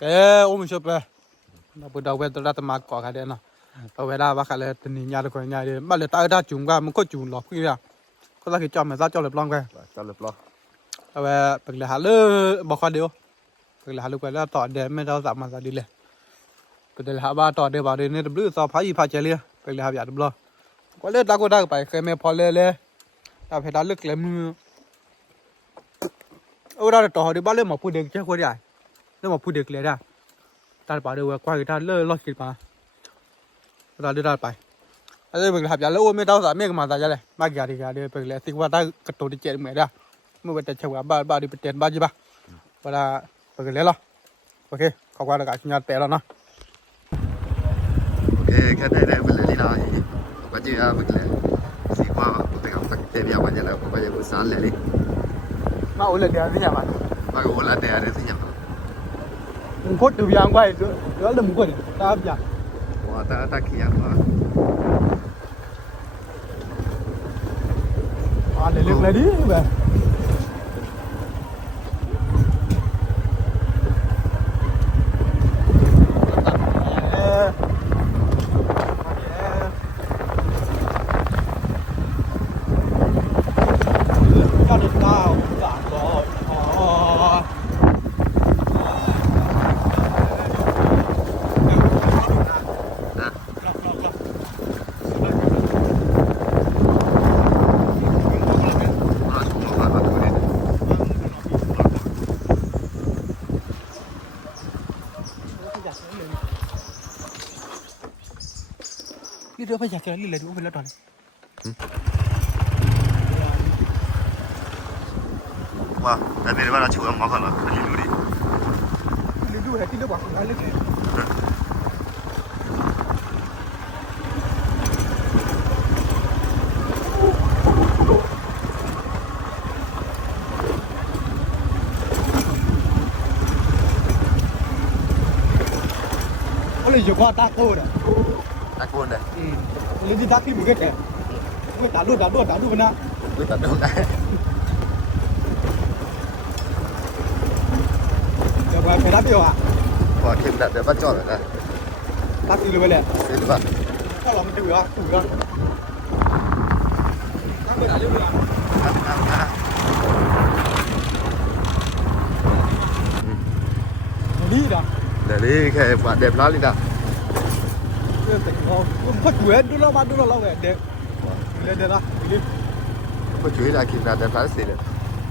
โอ้ไม่ชอบเลยเราไปดูเวทเราจะมากกว่ากันเดียวนะเอาเวลาว่ากันเลยตอนนี้ยาตัวใหญ่เลยบ้านเลยตายได้จุ่มก็มันก็จุ่มหรอกพี่อะก็ต้องคิดจอมมันจะจอมเล็บล้องไปจอดเรียบร้อยเอาไว้เป็นเลยหาเลือบอกคนเดียวเป็นเลยหาลูกไปแล้วต่อเดี๋ยวไม่เราสามารถจะดีเลยเป็นเลยหาบ้าต่อเดี๋ยวบ้าเดี๋ยวนี้ดับเบิลสอบพายีพาเจริญเป็นเลยหาอยากดับเบิลก็เลือดตาก็ได้ไปเคยไม่พอเลยแต่เพดานเลือกเลยมือเอาเราต่อเดี๋ยวบ้านเริ่มมาพูดเด็กเจ้าคนใหญ่เริ่มมาพูดเด็กเลยได้ตาป่าเดี๋ยวกว่าท่านเลิกล็อกคิดมาเราได้ไปอันนี้เป็นเลยหาอยากแล้วโอ้ไม่ต้องสามเมฆมาตายเลยมากอย่างเดียวเป็นเลยสิ่งว่าได้กระตุ้นที่เจ็ดเหมือนได้เมื่อวันจะเช้าบ้านดีเป็นเจ็ดบ้านจีบ้าเวลาเป็นเลยหรอโอเคขอบคุณนะครับชิญญาเตะแล้วนะโอเคแค่ได้เป็นเลยนี่นะก็จะเป็นเลยสิว่าเป็นคำสั่งเตียบวันจะแล้วก็จะกุศลเลยมาโอเลเดียร์ที่ยังไงมาโอลาเดียร์ที่ยังมึงโคตรดูยังไงเดี๋ยวเริ่มมึงก็ดิตาบยังว่าตาขี้ยังว่าเดี๋ยวเลือกเลยดิแบบนี่เดี๋ยวไปอยากกินอะไรดูเป็นแล้วตอนนี้ว่าแต่เป็นว่าเราชูมาก่อนเหรอดูอะไรที่เรียกว่าอะไรเล็กเขาเลยอยู่ว่าตาโก้อะตะโกนเลยเลยที่ตาที่บุกเก็ตเนี่ยไม่ตาดูมันนะดูตัดดูได้เดี๋ยวไปรับเดียวอ่ะว่าเข้มแต่เดี๋ยวป้าจอดเลยนะตาตีเลยไปเลยซื้อหรือเปล่าถ้าเราไม่ถือว่าถือว่าตั้งเวลาเรื่อยๆนี่นะ เดี๋ยวนี้แค่ว่าเด็บล้อลิดาเรื่องแต่งเขาพัดเวทดูแล้วมาดูแล้วเวทเด็กเด็กละนี่ก็ช่วยได้คิดแต่เด็บล้อสิเลย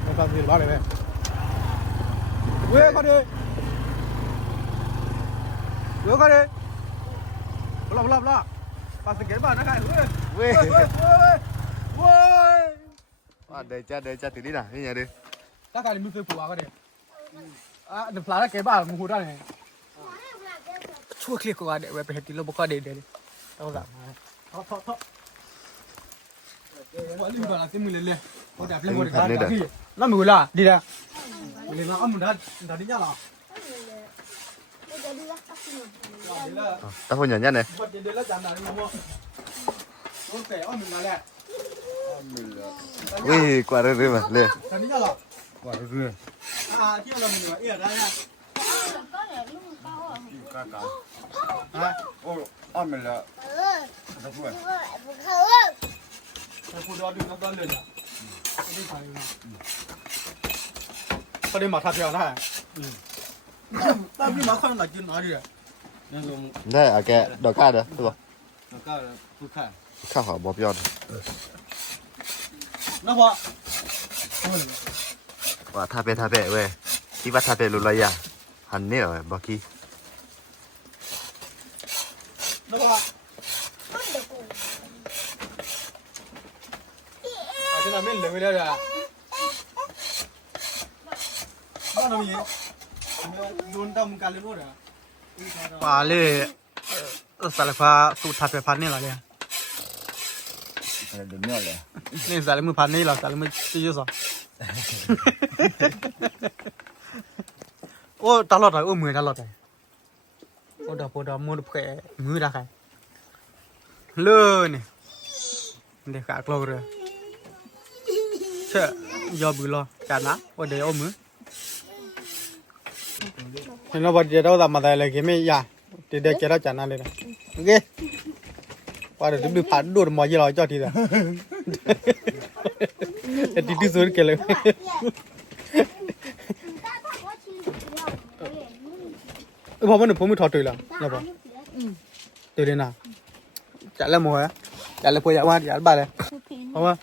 มันทำสิ่งบ้าเลยไหมเว้ยก็ดีเว้ยก็ดีบลาปัสสาวะบ้านนะใครเว้ยว่าเดี๋ยวจะถึงนี่นะนี่ไงดิถ้าใครมีซื้อผัวก็ดีเดี๋ยวพลาดแล้วแกบ้ามึงพูดได้ไงช่วยเคลียร์กูว่าเดี๋ยวไปเห็นที่เราบอกก็เดี๋ยวต้องสั่งทอวันนี้ก่อนละที่มึงเลยก็เดี๋ยวเล่นหมดเลยกันที่แล้วมึงล่ะดีนะเลยนะมึงได้ดีจ้ะล่ะตาคนอย่างนี้เนี่ยวิ่งกว่าเรื่อยๆมาเลยกว่าเรื่อยๆที่เราเหนือเอียดได้เนี่ยโอ้อ้อมไปแล้วจะพูดพูดดูน้ำตาเลยอ่ะเขาได้มาทับเดียวนะตามที่มาข้างหลังกินอะไรอ่ะได้อะแกดอกก้าเด้อตัวดอกก้าพูดข้าวหอมบอบยอดน้าพ่อว่าทาเปเว้ยที่ว่าทาเปรุนระยะหันเนี่ยบอกกี้น้าพ่อที่เราไม่เหลือไม่ได้เลยบ้านเรามีโดนทำการเลี้ยงลูกเหรอปลาเล่สารพัดสูตรทัดไปพันนี่เหรอเนี่ยเดือดเนี่ยเลยนี่สารมือพันนี่เหรอสารมือจี้ยุ่งสอโอ้ตลอดเลยโอ้มือตลอดเลยโอ้ดอกมือดอกแผลมือดอกใครเลื่อนนี่เด็กกากโลเลยเชื่อยอบุลอจานนะว่าเดี๋ยวมือ เห็นว่าเดี๋ยวเราทำมาได้เลยกี่ไม่ยาเดี๋ยวเจอเราจันนั่นเลยนะโอเคว่าเดี๋ยวดูผ่านดูมอยี่ร้อยจอดทีเดียวติดที่สุดกันเลยพอมันผมไม่ถอดตัวแล้วนะพ่อตัวเลยนะจัดแล้วมั้ยจัดแล้วพอจะว่าจัดบ้าเลยเพราะว่า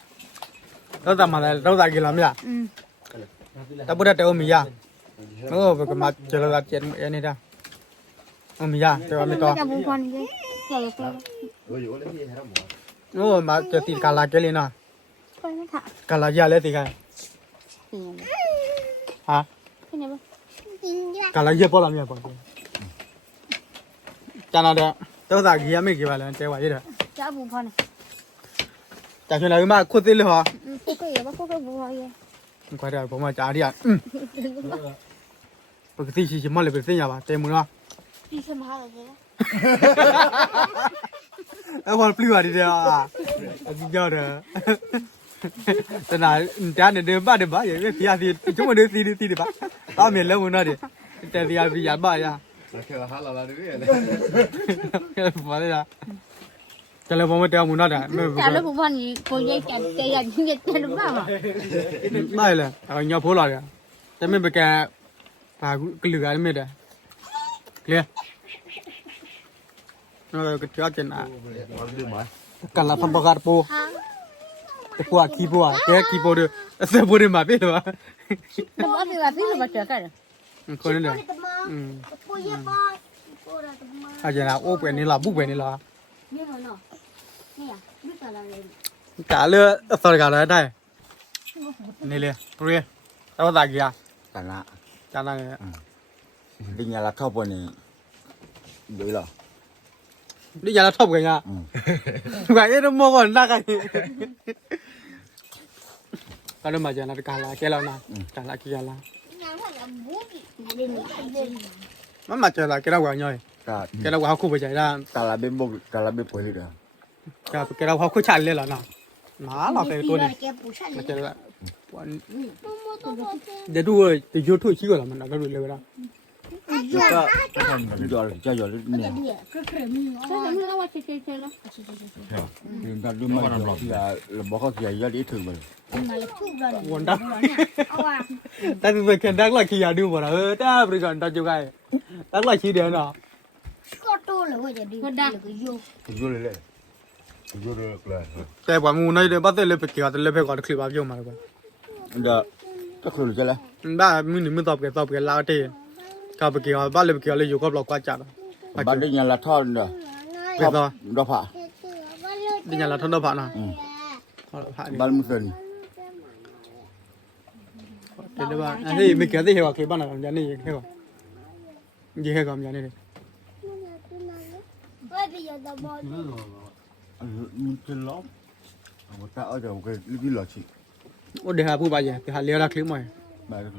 เราทำมาได้เราได้กี่ลำยาแต่บุตรเต๋อมียาโอ้เป็นมาเจริญรัตเจนเอ็นนี่ด้ามียาแต่ว่าไม่ต่อโอ้มาจะตีกาลาเกลีนะกาลายาเลยตีกันฮะกาลายาพอละมีพอจานาเด้อเจ้าตากี่ยาไม่กี่บาทเลยเจ้าว่าเยอะจ้าบุพอนจ้าชวนอะไรมาคุยเลยเหรอคุยก็คุยบุพอนยังก็ได้ผมมาจ้าดิอ่ะปกติชิมอะไรเป็นเส้นยาบ้าเต็มมือนะพี่สมาร์ทเลยเอ้วันพลิ้วอะไรเดียวอ่ะจริงจังเลยแต่น่าจานเดิมบ้าอย่างนี้พี่อาทิตย์ช่วงเดือนสี่บ้าตามเห็นแล้วมึงน่ะดิแต่พี่อาบ้าจ้ะแค่ละฮัลละนี่เลยแค่มาเลยจ้ะจะเลยผมไม่เจอมึงน่ะดิแต่แล้วผมพันยี่คนยังแก่ยังหรือเปล่าไม่เลยเอาเงาพูดอะไรจะไม่ไปแกพากลืออะไรไม่ได้เคลียร์ก็เชื่อใจนะกันละพันประกาศปูแต่ปูอะคีปูอะแกคีปูด้วยเสือปูด้วยมาเป็นหรอแต่ว่าเป็นแบบนี้หรือเปล่าเจอกันคนนี้เลยอาจารย์โอ้เป็นนี่ละบุกเป็นนี่ละกาเลือสอดกาเลยได้นี่เลยเรียแล้วตากี่อ่ะจานละเนี่ยดิญญาละเข้าปนี่ดูหรอดิญญาละทบกันยังไงเอ็ดโมก่อนนักกันก็เริ่มมาจากนักการละแกแล้วนะการละกี่ละมันมาจากละแกเราว่าย่อยแกเราว่าเขาคู่ไปใจได้กาลาเบบกกาลาเบปเลยนะแกเราเขาคู่ชันเลยเหรอเนาะหมาเราเป็นตัวนี้มาจากละเดี๋ยวดูเดี๋ยวยูทูบชี้ก่อนมันเราดูเลยนะ就叫叫เนี่ยดูมาดูที่เราบอกเขาเสียยาดีถึงเลยวันดังแต่เป็นแค่ดังละขี้ยาดูบ่ล่ะแต่บริการตัดจุกันดังละขี้เดียวเนาะก็โตเลยว่าจะดีก็ดังอยู่เลยแต่ว่ามูนายเดี๋ยวบัดเลยไปเกี่ยวแต่เลยไปก่อนคลิปอัพยมมาแล้วเดี๋ยวก็คือจะเลยบ้ามึงนี่มึงตอบกันลาวเต้ก็ไปเกี่ยวบ้านเลยไปเกี่ยวเลยอยู่กับเรากว่าจัดบ้านดิญญาละทอนเด้อเป็นต่อดอกผ้าดิญญาละทอนดอกผ้านะบ้านมุสลิมเดี๋ยวว่าอันนี้ไม่เกี่ยวที่เหรอคือบ้านอะไรอย่างนี้เหรอยี่เหรออย่างนี้เลยมันจะล้อมเอาแต่เอาเดี๋ยวก็รีบหล่อชิโอ้เดี๋ยวผู้บาดเจ็บเดี๋ยวเลี้ยรักคลิปใหม่ได้ก็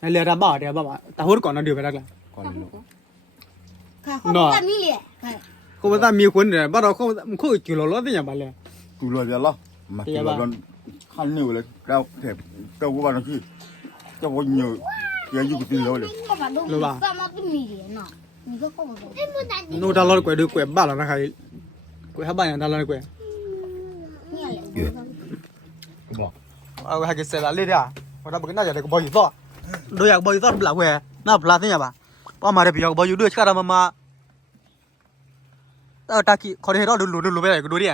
ให้เลี้ยรับบ้าเดี๋ยวบ้าแต่หัวก่อนนั่นเดี๋ยวไปรักละก่อนเลยเนาะเขาบอกว่ามีคนเนี่ยบ้านเราเขาจุลล้อที่อย่างบ้านเลยจุลจะล้อมาจุลล้อขั้นนิ้วเลยแล้วเทปเจ้ากูบ้านที่เจ้ากูเหนียวเยอะอยู่กับตีล้อเลยรู้ป่ะนู่นดาวล้อกว่าดูกว่าบ้านเรานะครับกว่าบ้านอย่างดาวล้อกว่าบอกเอาให้กินเสร็จแล้วเลยเดี๋ยววันนั้นบอกน่าจะได้ก็บอกอยู่ต่อโดยอยากบอกอยู่ต่อเปล่าเว้ยน่าเปล่าที่อย่างบ้าป้ามาได้พี่อยากบอกอยู่ด้วยชาดามาตากี้คนที่เราดูไปไหนก็ดูดิ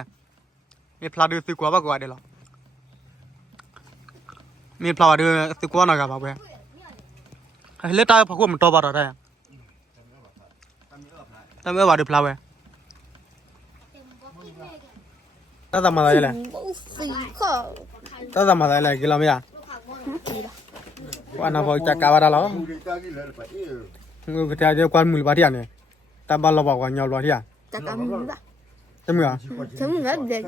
มีพลาดดูสิกว่าบ้างกว่าเดี๋ยวเรามีพลาดดูสิกว่าหน่อยกับบ้าเว้ยเล็กตาพักว่ามันโตบ้าได้แต่ไม่ว่าดูพลาดเว้ยตั้งแต่มาอะไรเลยตั้งแต่มาอะไรเลยกินแล้วไม่ยากวันนั้นพอจะกลับบ้านแล้วก็จะกวนมือบ้านที่อันนี้แต่บ้านเราบอกว่าเงาบ้านที่อันจะกลับมือละใช่ไหมอ่ะใช่ไหมเด็ก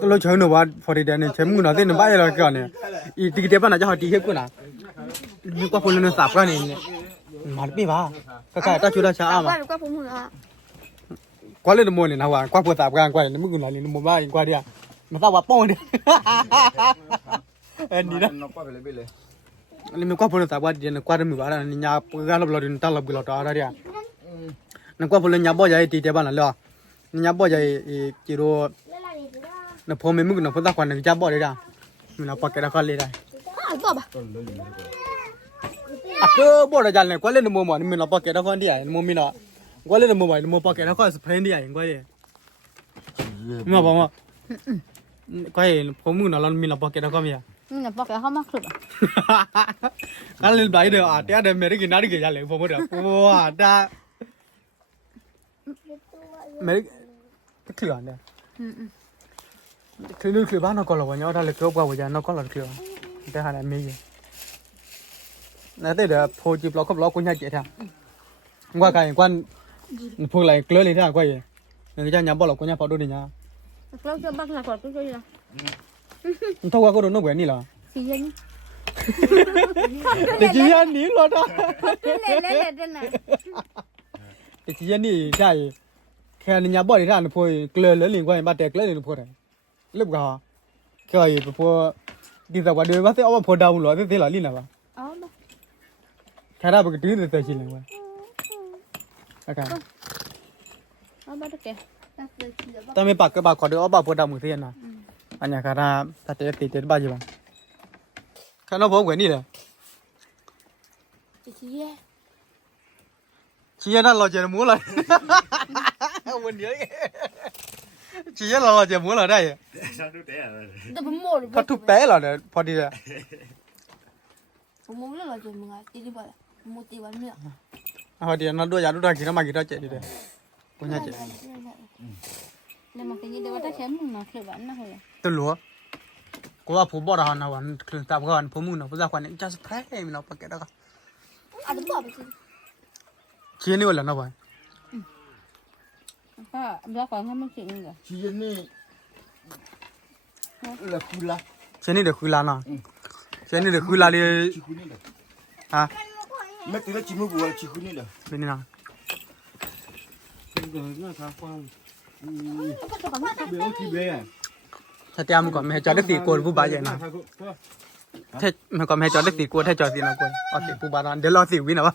ก็เราเชื่อหนูว่าพอดีเดี๋ยวนี้ใช่ไหมหนูที่หนูบ้านเราเกี่ยวเนี่ยอีติกเดียบน่ะจะหาดีขึ้นกูนะนี่ก็คนนึงสับกันนี่มาปีบ้าก็แค่ตาชุดตาช้ามาก็ผมมืออ่ะกว่าเล่นมวยเนี่ยนะว่ากว่าปวดสับกันกว่าเนี่ยมึงกูหน่อยนี่มึงบ้ากว่าเดียวมาสับว่าป้องเดียวเอ็นดีนะ ali me kwa polo ta kwa dia kwa de mi ba la ni nya ga lo lo ta lo bi lo ta ra dia na kwa polo nya bo ya ti te ba la lo ni nya bo ya ki ro na pho me mu na pho ta kwa na ja bo de da mi na pa ke da ka le da Bỏ bà. a to bo da ja le kwa le no mo mo ni mi na pa ke da ka dia ni mo mi na kwa le no mo mo ni mo pa ke da ka spray dia kwa ye mi ba ma kwa ye pho mu na lo mi na pa ke da ka mi ya Nhưng mà bỏ cái không mắc được. cái lên bảy được à té đây mấy cái nãy cái gì lại không được wow đã mấy cái cửa này cái cửa bán nó còn là bao nhiêu đó là cửa bao giờ nó có là cửa cái hai này mấy gì nãy tới được phô chụp lọ cấp lọ của nhà chị thà qua cái quan phô lại cửa lên ra quay gì người ta nhà bao lọ của nhà phô đôi đi nhà Lâu chưa bắt là còn cái gì là. thôi qua cái đồ nó quên đi là Thì dân. thì chỉ ăn nín rồi đó Lên trên này. thì chỉ ăn nín chạy khi anh nhà bỏ đi ra nó phơi clear lớn liền qua bắt tẹt lớn liền phơi này lúc đó cái phơi đi ra ngoài đường bắt thấy ông phơi đau rồi thế là liền nào Ồ bà. khai ra một cái thứ để tới chỉ liền qua okay Ồ bà được kìa. ta mới bắt cái bà có được bà phơi đau một thế nào anh nhà khai ra ta tẹt tẹt bao nhiêu khai nó phơi cái gì này chị nó lo chuyện muốn rồi quên nhớ chị nó lo chuyện muốn rồi đây Tôi muốn mua được.它吐白了的，跑的。 Tôi muốn là rồi mà đi bảo mua tiền bán miệng. À thì nó đua giá đua ra kia nó mà kia đó chạy đi đây. Cô nhà chạy. Nên mà cái gì đều đã chém nó khởi bán nó rồi. Từ lúa. Cô bảo phụ bỏ ra nào hắn thường tạm gọi hắn phụ mua nó phụ ra quan những chắc phải mình nó phải cái đó. À đúng rồi. Chia nhiều lần nó vậy. À, ra khoảng 20 triệu rồi. Chia này là kula. Chia này được khui lá nào. Chia này được khui lá đi. À. Mấy cái đó chỉ mua bùa chỉ khui này được. Bên này nào. Béo thì bé. Thật ra mình còn mẹ cho đức tỷ cồn phụ bà vậy nào. Thế mình còn mẹ cho đức tỷ cồn thế cho gì nào cồn. Ở tỷ phụ bà nó để lo xỉu vì nào.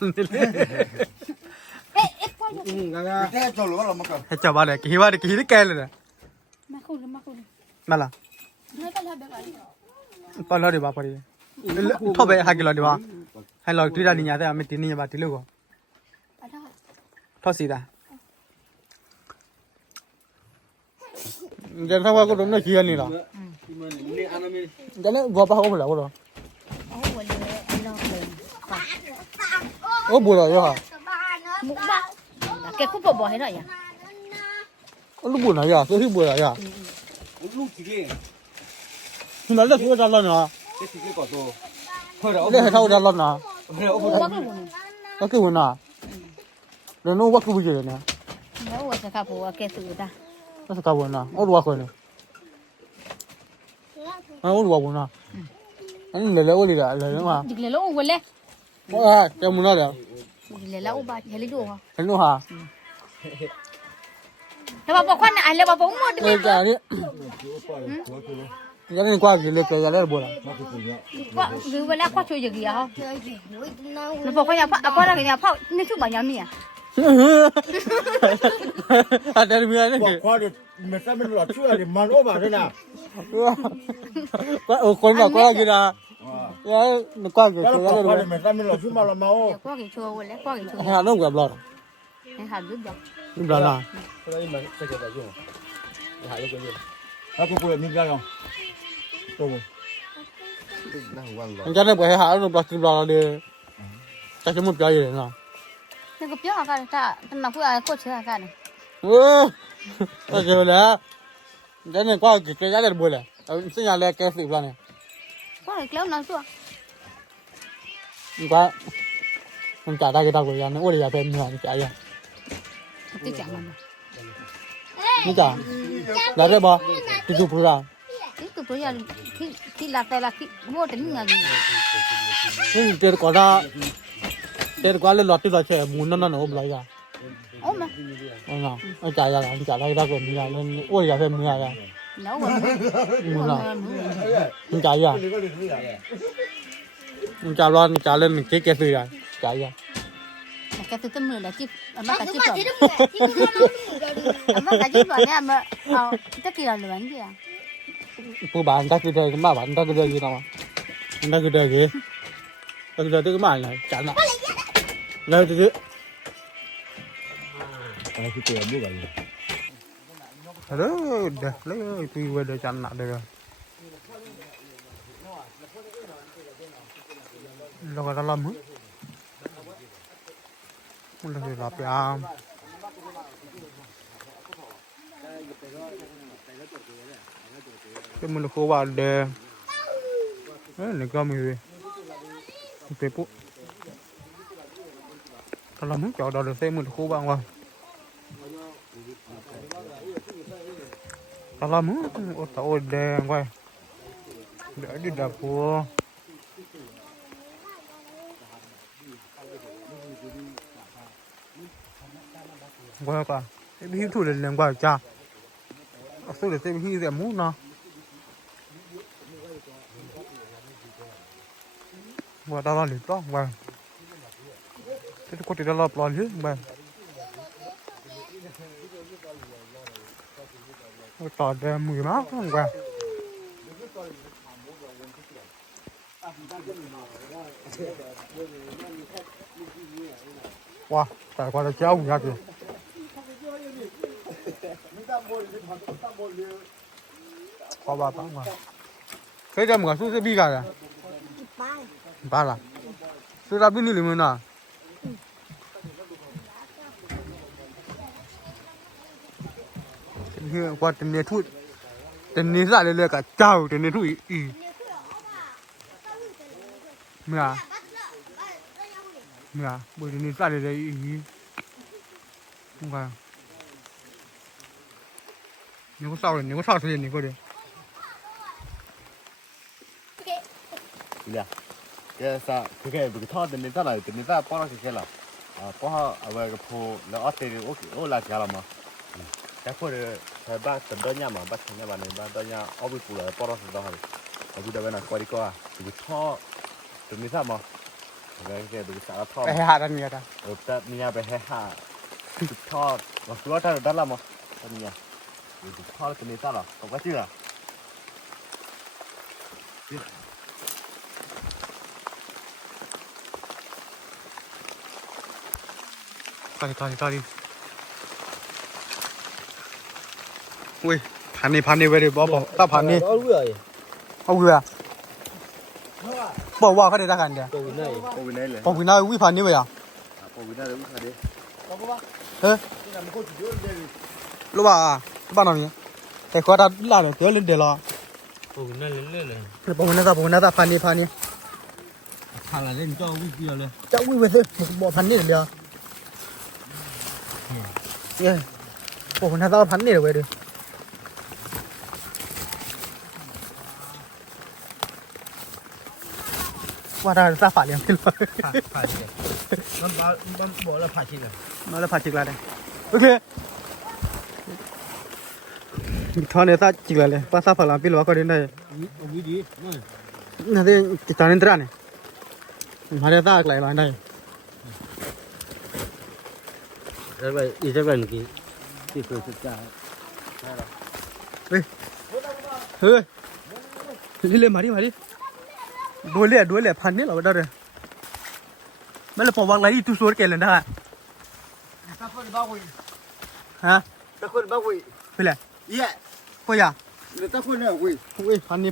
Cái cho lúa là mà cả. Thế cho bà này cái hi cái lên này. Mà không được. Mà là. Nói cái là bé gọi. Còn lo đi bà đi. Thôi bé 2 kg đi bà. Hay lo tuy ra đi nhà thế mình tin nhà bà tí luôn. À đó. Thôi xí ta. Giờ sao có đúng là chia này rồi. Giờ nó vừa bao không phải rồi. Ồ, quên rồi, anh lo rồi. Ủa bùa rồi hả? Mũ bạc. Cái khúc bỏ hết rồi nhỉ? Lúc bùa này à? Tôi thích bùa này à? Lúc thì cái. Thì nói là xuống ra lần à? Cái thì cái cỏ to. Thôi đó. Đây hay sao ra lần à? Mũ bạc luôn. Có cái buồn à? Rồi nó bắt cái buồn gì nè? Nó sẽ khá phù cái sự ta. Nó sẽ cái buồn à? Ủa đùa rồi nè. Ủa đùa buồn à? Anh lấy lấy đi lại lấy nữa mà. Dịch lấy lỗ quên lên. Ủa cái muốn nào đấy? Dịch lấy lỗ ba hay lấy đồ hả? Lấy nữa hả? Nó bảo khoan này, lấy bảo bóng một đi. Đây cái đi. Cái này qua cái lấy cái lấy buồn à? Qua cứ về lại qua chơi gì không? Nó bảo khoan nhà phao, qua là cái nhà phao, nó chụp bảo nhà mì à? Ada di mana ni? Qua được mình sao mình lọt chưa thì mà nó bảo thế nào. Con mà qua kira. Ya, nó qua cái Qua cái được mình sao mình lọt chưa mà là máu. Qua cái chùa quên lấy qua cái chùa. Hà nó gặp lọt. Nên hạt giúp được. Đúng rồi nào. Cái đấy mà cái gì vậy chứ? Hãy cái gì? Hãy cái quyền mình ra không? Đúng. Anh chắc là bởi hạ nó bật lọt đi. Chắc chắn một cái gì nào. Nó gặp trước à cái nó cứ ai qua chơi cái này. Cái gì đó. Cái này qua cái giá này buồn à? Xin nhà lại cái sự này. Qua cái kéo nó chưa? Qua. Mình trả ra cái tao của nhà nó ôi là bên nhà trả ra. Tôi chẳng mà. Mình trả. Là đây bò. Tôi chụp ra. Cái tụi tôi giờ khi là tay là khi mua tính là gì? Nhưng tiền có ra. Tiền có lên lọt thì là sẽ muốn nó ôm lại ra. Ôm mà. Anh nào, anh trả ra cái đó của mình lên ôi là thêm người ra. Nấu rồi. Muốn nào. Anh trả ra. จ่าร้อนจ่าเล่นเก๊กซื้อได้จ่ายยัง แกตื่นเต้นเลยจิ๊บมาตาจิ๊บก่อนมาตาจิ๊บก่อนเนี่ยมาเอาตะกี้เราเหลืองกี่อ่ะ ผู้บ้านตาคือเดินมาบ้านตาคือเดินกี่ตัวตาคือเดินกี่ตาคือเดินตัวมาเลยจ่าหน่ะแล้วจะ อะไรคือเตรียมด้วยกัน rồi để lấy tùy về để chăn nặng được rồi lo cái đó làm hết là phải làm piam cái mình khô vào để đấy này cơ mình về phụ ta làm hết chỗ đó được xem mình khô vào vào ta làm hết ô tô đèn quay để đi đạp của quay qua cái hiu thủ lên quay cha số để xem hiu dẻm mút nó qua ta làm lít đó quay cái có thể ta làm lò lít quay tỏ ra mùi máu không qua wow tại qua là cháu ra kìa qua ba tháng mà cái đâm cả số sẽ bi cả ba là số ra biết như thế nào qua tên này thui tên này raเลยcả chào tên này thui ý mẹ bởi tên này raเลยý không phải nếu có sao thì này có được cái sao cái thọ tên này ra lại tên này ra bao nhiêu cái là bao ở cái phố là ở đây ô là cái là mà cái phố thời ba tận đó nhà mà bắt nhà bạn này ba đó nhà ở bên phụ là bao nhiêu đó rồi ở bên đó bên nào qua đi qua cái thọ tên này ra mà cái sao thọไปหาดันเมียtaแต่เนี่ยไปให้หาทอดว่าคือว่าถ้าได้ละมั้งตอนนี้ทอดตัวนี้ซะหรอผมก็เชื่อ Tadi. Wih, pani về bỏ ta pani. Ông vừa. Bỏ qua cái này ra gần kìa. Bỏ cái này quý pani vậy à? Ơ. Lúc bà nào nhỉ? Cái khoa ta là để kéo lên để lo. Bỏ cái này ra pani. thằng là lên cho quý kia lên Cháu quý về thế, bỏ pani được. Yeah. Bỏ cái này ra pani được vậy đi. Qua đây ra phải liền rồi. phải nó bỏ là phải chi rồi Nó là phải chỉnh lại đây. Ok. Thôi này ta chỉnh lại đây. Pas sao phải làm pin có đến đây. ông đi đi Này thì ta nên ra này. Mà đây ta lại đây. rồi vậy đi ra gần cái tôi sẽ trả Hừ. Lên mà đi. Đuổi lẹ phản nhất là đâu rồi. Mấy là bỏ vàng lấy đi tu suốt kẹt lên đó hả? Hả? ta khuyên bác quỷ Phải lẹ. yeah Quay à? ta khuyên là quỷ Ui, phản đi.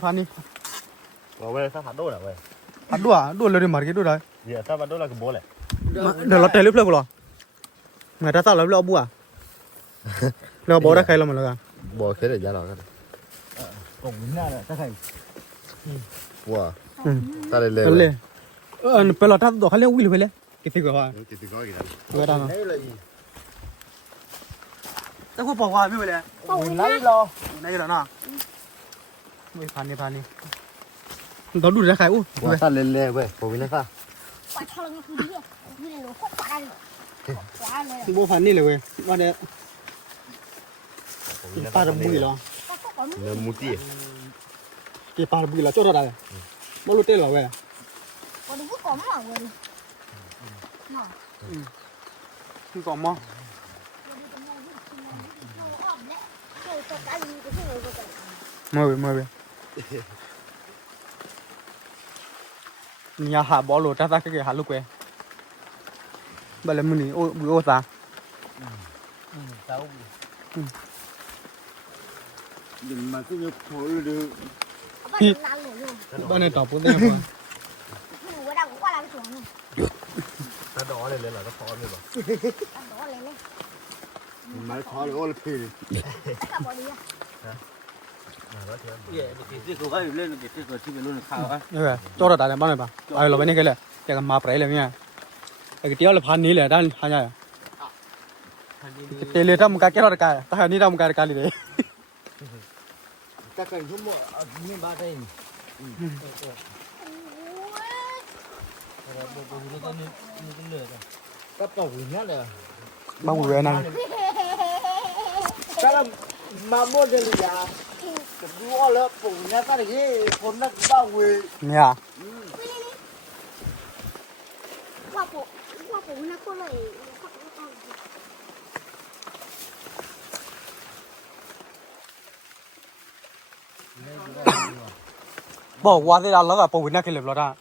bỏ về sao phản đô là vậy À đùa là đi mà cái đùa đấy. giờ sao phản đô là cái bố này Để lọt tay lớp rồi. Người ta sao lớp bùa. Nó bỏ ra khay là mà là. bỏ cái để ra lò cái cổng nhà này ta thành wow ta lên Lên. Phải lọt đó khai lên phải lên. Cái gì gọi. cái gì gọi cái Người ta nó. đấy là gì Ta có bỏ qua mới vậy. lấy lo Này là nó. Ui, phản đi. Nó đùa ra khai u. wow ta lên vậy bỏ cái này sao Bố phản đi là vậy. Mà đây. Ta đâm bùi lo. là một tí Cái pa bùi là chỗ đó đây. Mà lúc tên là vậy. ดูก็ก่อมาเว้ย คือก่อมอมวยnhà hạ bỏ lột ra cái hạ lúc quê bây giờ mình đi ô ta đừng mà cứ nhập thôi được bên này tỏ bốn tên rồi ta đỏ lên là nó khó rồi mà khó là ô là phê đi cho ra tại làm bao này bà ai lo bên này cái này cái mà phải làm nha cái tiêu là phán ní là đang hay nha cái tê lê tam cái đó cái ta ní tam cái đi đấy ta cần giúp mọi như ba đây các bầu nhất là bao người này các là mà mua được là đua lớp bầu nhất ta để con nó bao người nha bỏ qua thế là nó là bầu nát cái lệp đó ra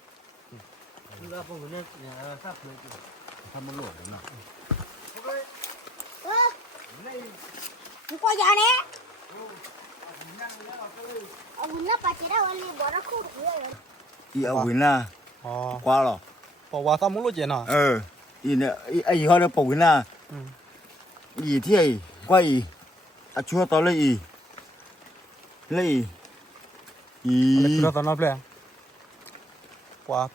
qua nhà nè ông nó bà chỉ đâu anh bỏ nó khô ý ở bên na qua rồi bỏ qua sao muốn lúc gì nào ý nè ý họ nó bầu bên na ý thì ấy qua ý à chúa tao lấy ý ý nó tao nói lên qua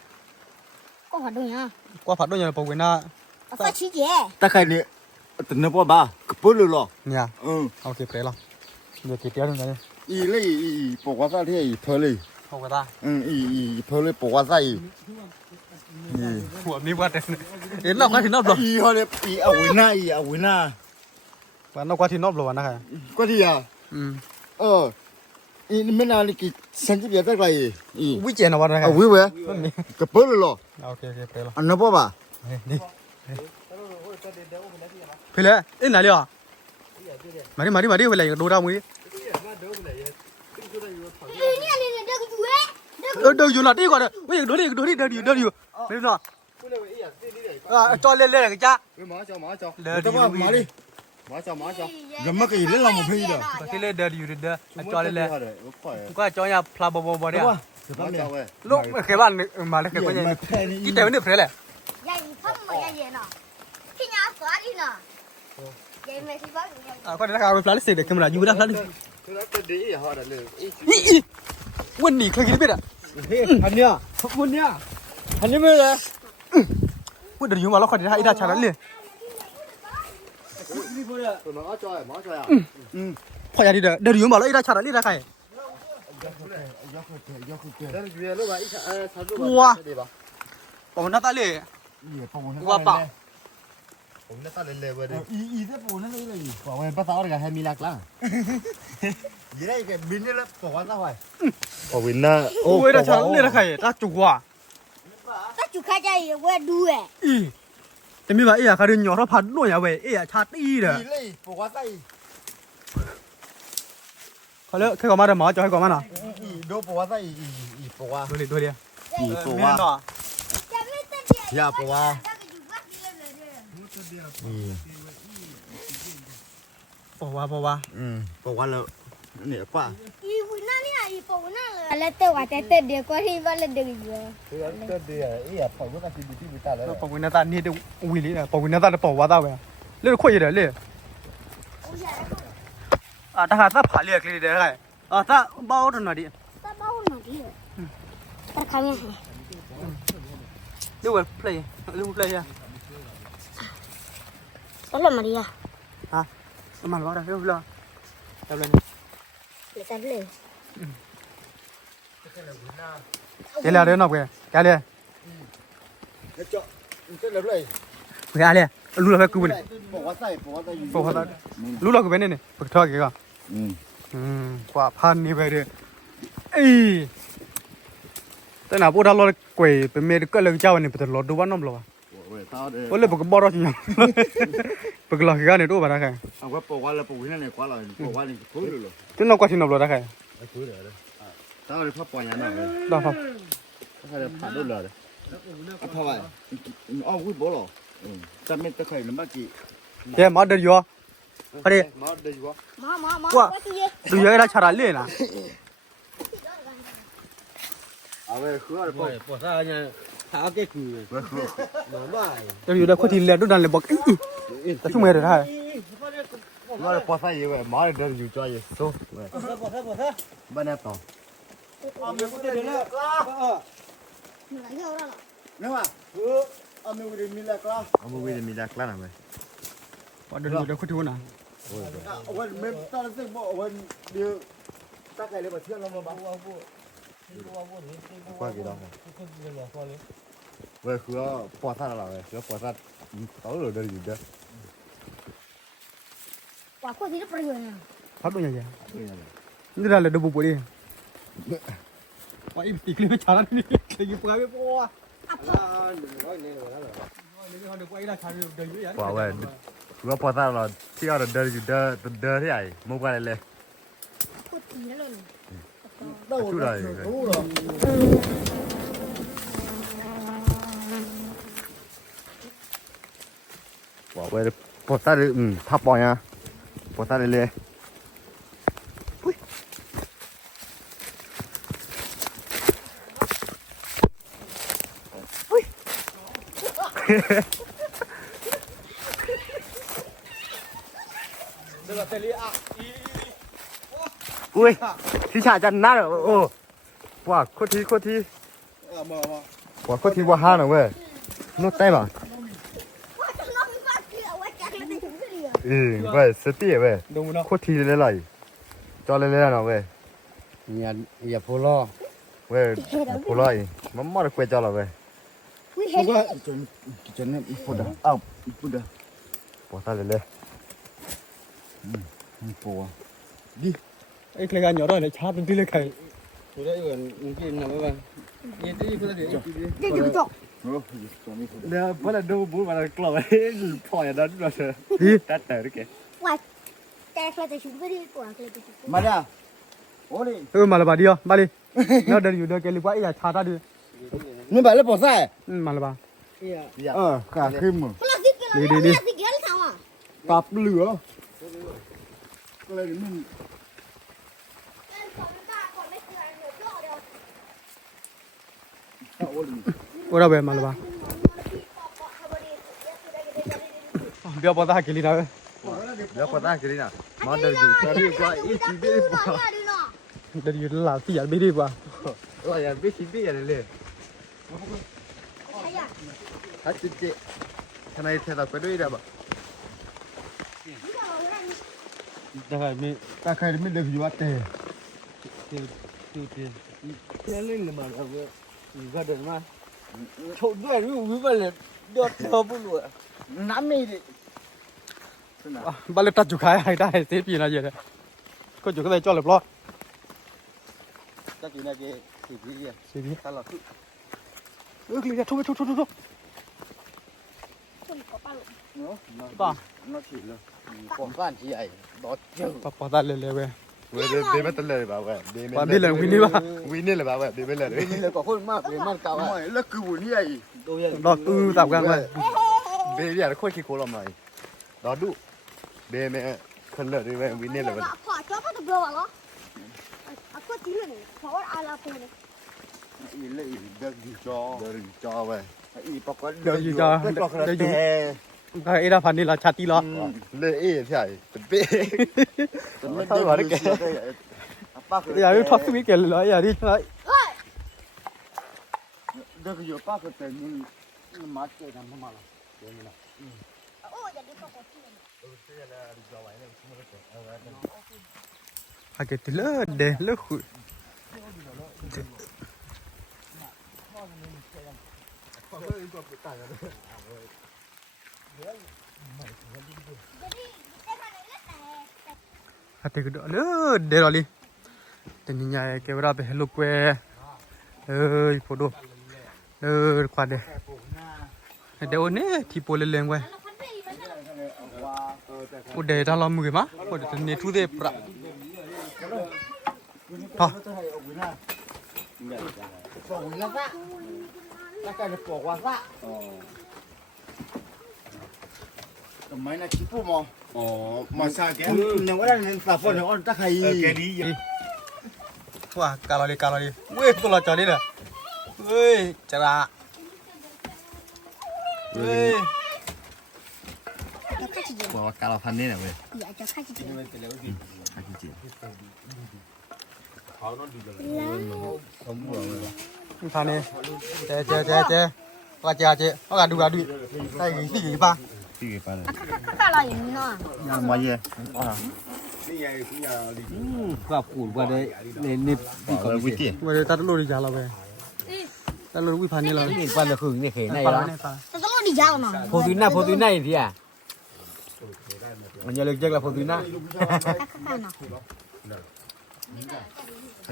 có hoạt động nhá qua phát đôi nhà bầu na phát chỉ gì ta khai nè tình nó ba cứ bớt rồi nha ừ ok phải lo giờ kịp tiêu rồi đấy ý lấy ý bỏ qua ra thì ý phơi lấy không có ta ừ ý phơi lấy bỏ qua ra ý của mi qua đến nào qua thì nộp rồi ý họ đấy ý ở bên na và nó qua thì nộp rồiนะ qua thì à ý mình là cái sản xuất việc này ý quý tiền nào vào à quý vậy cứ bớt rồi ok phải lo anh nó bao bà đi phải lẽ đến này đi à mà đi phải lại đồ đâu mới đâuอยู่น่ะđi qua đây bây giờ đồ đi đấy nào cho lên cái cha mở cho mở cho rồi mất cái lên lòng một phi rồi cái lên đờiอยู่đời cho lên có cho nhà pla bò đấy lúc cái bạn mà cái cái gì cái tay nó phải lẽ vậy không mà vậy nè khi nhà xóa đi nè vậy mày thì có cóได้ข่าวเป็นปลาลิสเด็กขึ้นมาอยู่ด้านหลังวันนี้เคยกินเป็ดอ่ะอันเนี้ยไม่เลยวันเดี๋ยวอยู่มาแล้วคนที่ได้ได้ชาลันเลยพออย่างนี้เดี๋ยวอยู่มาแล้วได้ชาลันเลยได้ใครว้าปองน่าตาเลยว้าเปล่าผมน่าจะเล่นเลยอีเจ้าปูนั่นเลยบอกว่าภาษาอะไรกันให้มีหลักล่ะยี่ได้แกบินนี่แล้วบอกว่าอะไรโอ้วินน่ะโอ้ยได้ชาลันเลยได้ใครตาจุกว่ะตาจุกใครจะอยู่ว่าดูเอ๊ะแต่มีแบบเอ๊ะเขาเดินหยอดเขาพันด้วยอะเว้ยเอ๊ะชาตีเด้อบอกว่าใส่เขาเลิกแค่ก่อนมาเดี๋ยวหมอจะให้ก่อนมาหน่อยดูบอกว่าใส่บอกว่าดูดิบอกว่าอย่าบอกว่าบอกว่าบอกว่าแล้วเนี่ยป้าอีวันนั้นเนี่ยอีปวันนั้นเลยแล้วเต๋อว่าเต๋อเดี๋ยวก็ที่ว่าเลยเดี๋ยวอยู่เต๋อเดี๋ยวอีอ่ะผมก็คิดดูที่วิตาแล้วบอกวินาตานี่เดี๋ยววิลี่นะบอกวินาตาจะบอกว่าตาเว้ยเรื่องคุยเดี๋ยวเลยถ้าหาตาผ่าเรียกเลยเดี๋ยวไงตาเบาหน่อยดิตาเบาหน่อยดิตาข้างเนี่ยดูเว้ยเพลย์อ่ะตลอดมาดิอ่ะมันร้อนเลยเร็วทำเลยเลยทำเลยเดี๋ยวเดี๋ยวนอกเว้ยแกเลยเจาะเจาะเลยแกเลยรู้แล้วกูเนี่ยบอกว่าใส่รู้แล้วกูเป็นเนี่ยปกติก็กว่าพันนี่ไปเลยเอ้ย แต่หน้าปูทาลอกวยเป็นเมดก็เลยเจ้านี่เป็นรถดูว่าน้อมหรอ เว้ยตาเด้ โอ้เลยปกบอรอจริงปกหลอกกันเนี่ยดูบ้าใคร เอาก็ปอกว่าแล้วปอกนี่เนี่ยกว่าเราปอกว่านี่คุยเลย จนเรากว่าที่นบรอใคร คุยเลย ตาเลยพ่อปอยยังไง ดอกครับ ถ้าจะผ่านด้วยเลยอ่ะพ่อว่าอ้อคุยบ่หรอจะไม่ตะไคร้ลำบากกี่ เจ้ามาเดินอยู่อะไร มาเดี๋ยว มา ดูเยอะได้ชาร์ลเลยนะ เอาไว้คืออะไรพ่อ ปวดซ่าเนี่ยหาแก้คือ ไว้คือ หน่อไม้ จะอยู่ได้คนที่เลี้ยดูดันเลยบอกแต่ช่วงเมื่อไหร่ มาเลยพอใส่เว้ยมาเลยเดินอยู่จ่อยโซ่เว้ยบ้านนี้ต่อเนี่ยว่ะเอามือวิดมีแลกล้าเอามือวิดมีแลกล้าหน่อยเว้ย ว่าเดินอยู่ได้คนที่หัวหน้า เอาไว้ไม่ต้องเส้นบ่เอาไว้เดี๋ยวตาไก่เลยมาเที่ยวเรามาบ้างว่ากี่ดอกเว้ยคือปอดท่าเราเว้ยคือปอดท่าเขาเลยเดินอยู่เด้อ ว่าคนที่ได้ประโยชน์ พักตัวใหญ่ๆนี่ได้เลยดูบุบดิว่าอีกคลิปไม่ช้าแล้วนี่จะยิงปลาไม่พอเดี๋ยวไปได้ชาเดินเยอะแยะ ปอดเว้ยคือปอดท่าเราที่เราเดินอยู่เดินที่ไหนมุกอะไรเลย คนที่นั่นเลย ช่วยอะไรปอดเว้ยปอดท่าทับปอดเนี่ยปอดท่าเลยอุ้ยที่ชาจันนั่นโอ้ว้าโคตรทีว้าโคตรทีว่าห้าหน่อยเว้ยนกได้ป่ะ ว่าจะลองว่าเกี่ยวว่าจะอะไรถึงจะดี เว้ยสติเว้ย ดูนะ โคตรทีเลยเลยจอเลยเลยนะเว้ย อย่าพูดล้อ เว้ยพูดเลยมันมาได้กวยจอแล้วเว้ย วิเห็น จนเนี่ยพูดอ่ะอ้าวพูดอ่ะปวดตาเลยปวด ไอ้เคยกันหยอดเลยชาเป็นที่เลยใคร พูดได้เหมือนกินนะไม่บ้างยี่ที่พูดได้เดี๋ยว เดี๋ยวจบ เนี่ยพอเราดูบูมันกลัวพออย่างนั้นเราเถอะตัดแต่ดิแก ว่าแต่ใครจะชุบก็ดีกว่าใครจะชุบ มาจ้ะโอ้นี่ มาละบาเดียวมาเลยแล้วเดินอยู่เดินเกลิกว่าไอ้ชาตาดิ นี่แบบแล้วปวดไส้ มาละบา ขาขึ้นมือ มันละสิกันแล้วมันละสิกันแล้วอ่ะ ปรับเหลือก็เลยมัน โอ้เราเบมาละบาเบียร์ปอตาเกลินะเว้ย เดี๋ยวปวดตากินนะมาเดินอยู่จะรีบกว่าอีชีบีบว่า เดินอยู่หลาสี่อย่างไม่ดีกว่า ว่าอย่างไม่ชีบีอะไรเลยฮัจิเจทนายเทตักไปด้วยได้ปะ ได้มี ตาใครไม่เดินอยู่วัดเตะ เนี่ยเล่นเลยมันเอาเว้ยก็เดินมาชดด้วยวิวไปเลยเดือดเธอพูดเลย น้ำไม่ดิ บาเลตัดจุกขายให้ได้เซฟปีนะเยอะเลยก็จุกก็ได้จ่อเลยปลอ จะกินอะไรสิพี่อ่ะ เซฟี ตลอด เคลียร์ทุบคนทุบก็ปั้น เนาะ ป่ะ น่าฉีดเลยผมก้านที่ใหญ่ดอดเจ้า ปอตาเลยเว้ย เว้ยเบไม่ตันเลยป่ะเว้ยเบไม่ ปาพี่เลยวินนี่ป่ะ วินนี่เลยป่ะเว้ยเบไม่เลย นี่เลยก็คนมากเลยมันเก่าอ่ะ ไม่แล้วคือวุ้นใหญ่ ตัวใหญ่ ดอกตับกันเว้ย เบอยากโคตรขี้โคลอมหน่อยรอดูเบไม่ขึ้นเลยด้วยเว้ยวินนี่เลย พอจบก็ต้องรอเหรออ่ะก็จริงเลยเพราะว่าอะไรคนเนี่ย อีเลยเดินอยู่จอเว้ย อีปกติ เดี๋ยวอยู่จอ เดินจอขนาด เดี๋ยวอยู่ แก่ ไอ้ดาพันนี่ละชาติล้อ เลยเอ๊ะใช่เป็นเป๊ะ ไม่ได้ว่าได้แกป้าคือ อย่าไปทอดสวิตเกลเลยอย่าดิใช่ เด็กอยู่ป้าคือเป็นนี่มาเจอกันทำไมล่ะเดี๋ยวนี้นะ โอ้ยอย่าดิ้นก็กดที่ อาเกติเลเดเลคุยอาเตกุดเลเดรอลีแต่นี่ไงเกวราไปเฮลูกเว โฟโต้ขวาเด้เดี๋ยวนี้ที่โปเลเลงไว้โอ้เดี๋ยวถ้าเรามือมาโอ้เดี๋ยวนี้ทุเรศปะพอ แล้วก็จะปอกว่าซะทำไมนะคิดปุ๊บมอ อ๋อมาซาแก ยังว่าได้เงินฝากคนอย่างอ่อนตะไคร้ แกดี ว่ากาลาลีเว้ยตัวเราจอนี่เลยเว้ยจะละเว้ย บอกว่าการเราพันนี่แหละเว้ย อยากจะฆ่าจริง ฮักจริง ทานนี่เจ๊ว่าเจ๊ว่ากาดูได้กี่สี่ป่ะ ที่กี่ปันเลย ฆ่าเราอย่างนี้เนาะ ยังมาเย่อ๋อ ว่าปูดว่าได้นี่ บอกเลยวิธี ว่าจะตัดลูกดีจ้าเราไปตัดลูกวิพันนี่เรา นี่ปันละครึ่งนี่เขยใน ปลา ละ เนี่ยปลา แต่ต้องดียาวเนาะ โพตุน่าที่อ่ะมันจะเลิกแยกละโพตุน่า ฆ่าเนาะ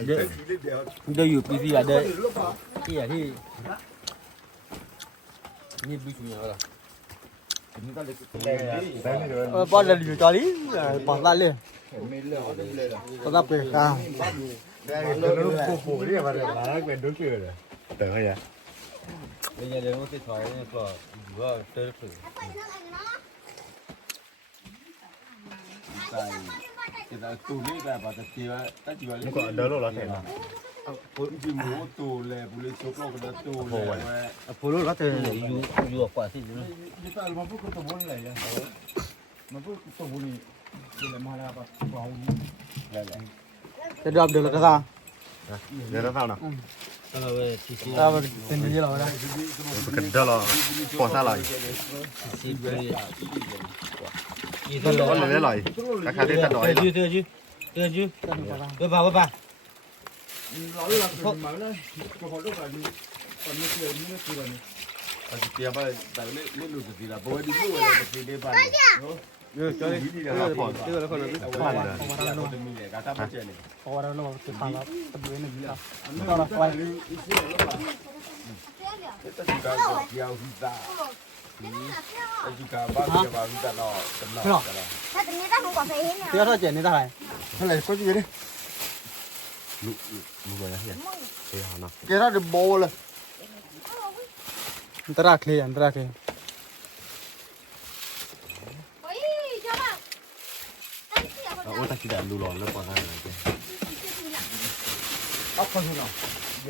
เดี๋ยวอยู่ปีสี่อ่ะเด้ที่อ่ะที่นี่บิชุเนี่ยเหรอ บอลเลยอยู่จอนี้ปอดละเลยปอดละเปล่า แต่ก็ยัง เดี๋ยวมันจะถอยนี่ก็อยู่ว่าเจอฝึกแต่ตูนี่แบบว่าจะจีว่าตั้งจีว่า นี่ก็เดินรถเราเห็น จีหมูตูเลยบุรีซุปโลกแล้วตูเลย พูดรถเราเจอ อยู่กว่าที่นี่ นี่ตอนมันพูดตัวบุญอะไรเนี่ยมันพูดตัวบุญนี่เป็นอะไรมาแล้วปะว้าว จะดรอปเดี๋ยวเราจะตา เดี๋ยวเราเท่านะ ตาเป็นที่เราได้ กันเดี๋ยวเราปอดซาลอยต้นร้อนเลยลอยราคาที่ตัดดอย ไปป่ะ เตรียมไปแต่เล่นลูกสตีละเพราะว่าดิลูกอะไรสตีได้บ้างเยอะจังเลยผ่อนแล้วคนนั้นผ่อนเลยจะมีเลยการทำเจนี่ พอเราจะทำแล้วตะเวนหนึ่งครับต่อละไป เกี่ยวหิตาจุกาบ้านเกี่ยวหิตาเนาะจำเนาะ ถ้าตรงนี้ต้องหัวใส่เห็นเนี่ย เดี๋ยวถ้าเจ็ดนี่เท่าไหร่ เท่าไหร่ก็ยืดดิลูกอะไรเฮียเฮียนะ แกน่าจะโบเลย อันตรายเลยอันตรายเลย เฮ้ยเจ้าบ้า โอ้ตะกี้แต่ดูร้อนแล้วปอดซาลอย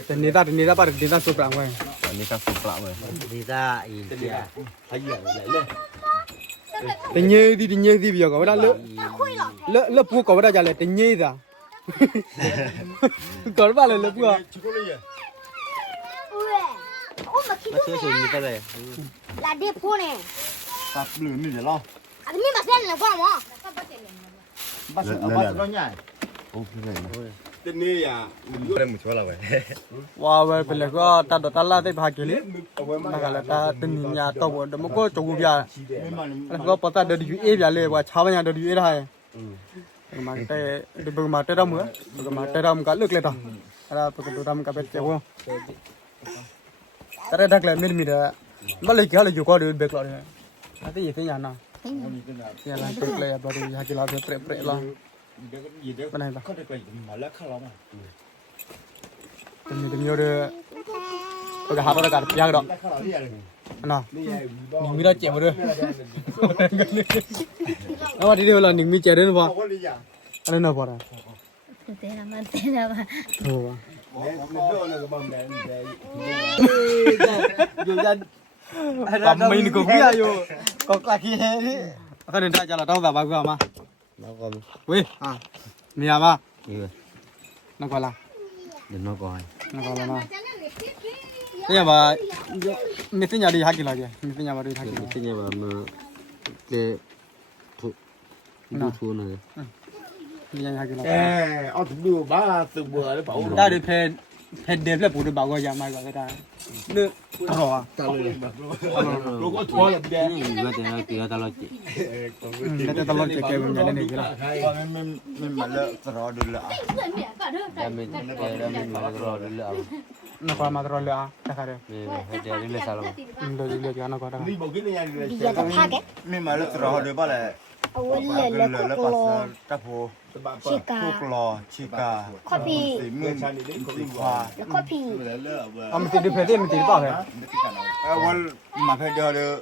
แต่นี่ตาปาร์ดีตาสุดปรางไว้ อันนี้ก็สุกละเว้ย ดีตาอีเดียพายเหยื่อเลย แต่เงี้ยดีเบียก็ว่าเลอะปูก็ว่าจะเลยแต่เงี้ยจ้ะก่อนว่าเลยเลอะปูอ่ะ อุ้ยโอ้มาคิด มาเชื่อชมนี่ก็เลย ลาเด็กพูเนี่ย ตับหรือนี่เดี๋ยวรอ อันนี้มาเส้นเลยกว่ามั้ง บ้านบ้านร้อนใหญ่ โอ้พี่ไหนนะ เต็มนี่อ่ะ เริ่มมุชัวร์ละเว้ย ว้าวเป็นเลยก็ตัดตาลาได้พากิเลยนักอะไรตาตึงยาตัวเดี๋ยวมันก็จงบิอาแล้วก็ปตาเดี๋ยวอยู่เอบิอาเลยว่าชาวบ้านเดี๋ยวอยู่เอได้มาเตะเดี๋ยวมาเตะดำเหรอมาเตะดำก็เลิกเลยต่ออะไรปกติดำก็เป็นเจ้าแต่ได้ดักเลยไม่มีเด้อมาเลยกี่อยู่ก็เดือดเบรกเลยอาทิตย์ที่ยานะยาลังเบรกเลยบริหารกีฬาเปรย์ละเป็นไงบ้าง เขาได้ไปมาแล้วข้าวเรามา เป็นมีเรื่องก็หาประกาศยากดอก ข้าวเราที่อะไร นะมีได้เจ็บมาด้วยแล้ววันที่เดียวเราหนึ่งมีเจ็บด้วยป่ะอะไรน่ะป่ะ เต้นมาเต้นมา โอ้ อยู่ยัน ปั๊มไม่นึกว่าอยู่ก็กล้าขี้เฮ้ยก็เดินทางจากเราต้องแบบว่ามา แล้วก็ เว้ยมีอะไรบ้าง อยู่ นักว่าละ เดี๋ยวน้องก่อน นักว่าละมาเนี่ยว่าไม่สิ่งอย่างดีฮักกี่ละเจ้ไม่สิ่งอย่างดีฮักกี่ละ ที่นี่ว่ามันเด็กถูกดูถูกเลย มีอย่างฮักกี่ละ เอาถึงดูบ้าสึกเบื่อหรือเปล่า ได้ดิเพนเดฟแล้วปู่จะบอกว่าอย่ามาก็ได้เนื้อตลอด ตลอดลูกก็ชัวร์เลยแกก็จะเกี่ยวตลอดจี แต่ตลอดจะเก็บมันอย่างนี้กี่ละ มันมาเลอะรอดูเลย เพื่อนเนี่ยก็เด้อ แล้วมันมารอดูเลย那块嘛多了啊，看看的，对，这里来啥了嘛？都讲那块的。你冇见你呀？你要他给，没买了多少的吧嘞？我来了过了，大铺，去干，铺了，去干，咖啡，门，花。咖啡，啊，没得的，没得包的，我马上掉的，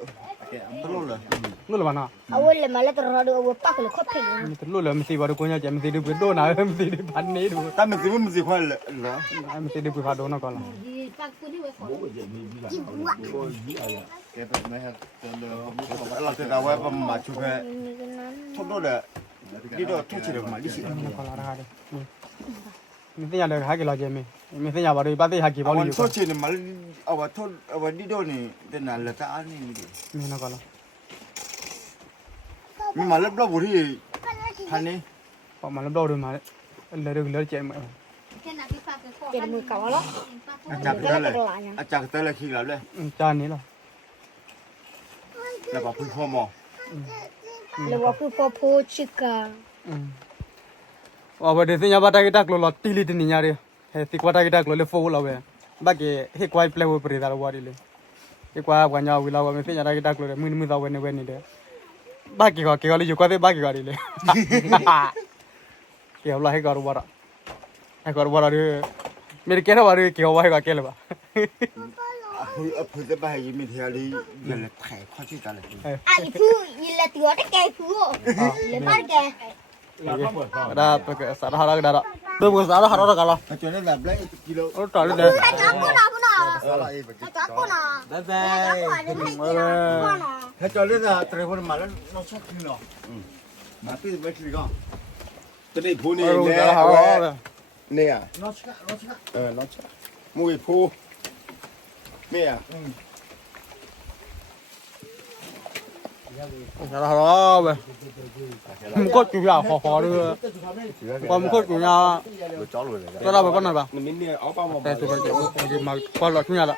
不录了。录了吧那？我来买了多少的，我把个咖啡，没得录了，没得把的公家钱，没得的不多拿，没得的盘内的，他们怎么没这块了？没得的不发多那个了。老在那外边买出来，偷多的，你都偷起来嘛？你是？那块了那的，没得呀的，还给老姐妹，没得呀把的把的还给包里。我偷起来嘛，我偷，我你都呢，在那了在安呢。没那个了。你买了多不是？盘呢？我买了多的嘛，来钱嘛。这没搞了，จากเตลเลยจากเตลขี้แล้วเลย จานนี้เหรอ แล้วก็พึ่งข้อมอ แล้วว่าคือพอชิกา ว่าเดี๋ยวสิญญาบัตรกิตักลอตีลิตินิญาเรเฮติกวัตกิตักลอเลโฟลาเวบักเกเฮควายเพลย์ปรีดาลวาดิเลเฮควายกว่าญาวิลาวเมสิญญากิตักลอมือตาเวเนเวนี่เดบักเกก็เกก็ลิอยู่กว่าเดบักเกก็ดิเลเกเอาละเฮก็รู้ว่าเฮก็รู้ว่าเรमेरे कहना वाले क्या हुआ है का क्या लगा พึ่งจะไปให้มีเทียรีเดี๋ยวแผลข้อที่ตาเลย ไอ้ผู้ยินละตัวได้แก่ผู้เลยบ้านแก ada sara hara ada tuh bukan sara hara kalau ถ้าจนได้แบบไรกิโล oh tahu deh ถ้าจับกูนะกูนะ อะไรแบบ ถ้าจับกูนะ บ๊ายบา จับ ย กูนะกูนะ ถ้าจนได้แต่คนมาแล้วน้องชอบกินหรอมาพี่ไปกินก่อน ตัวนี้ผู้นี่ oh เนี่ย sara hara เนี่ย น้องชอบน้องชอบ น้องมุ้ยผู้เนี่ย sara hara be mukot juga ho deh kalau mukot juga จ้อเลย sara apa apa มันนี่เนี่ยเอาเป้ามา saya suka jadi mal kalau punya lah